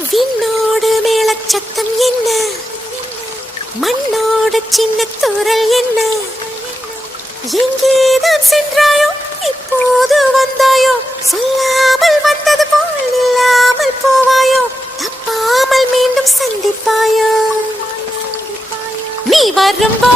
விண்ணோடு மேலச்சத்தம் என்ன, மண்ணோடு சின்ன தூரல் என்ன, எங்கேதான் சென்றாயோ இப்போது வந்தாயோ, சொல்லாமல் வந்தது போல் இல்லாமல் போவாயோ, தப்பாமல் மீண்டும் சந்திப்பாயோ, நீ வரும்போ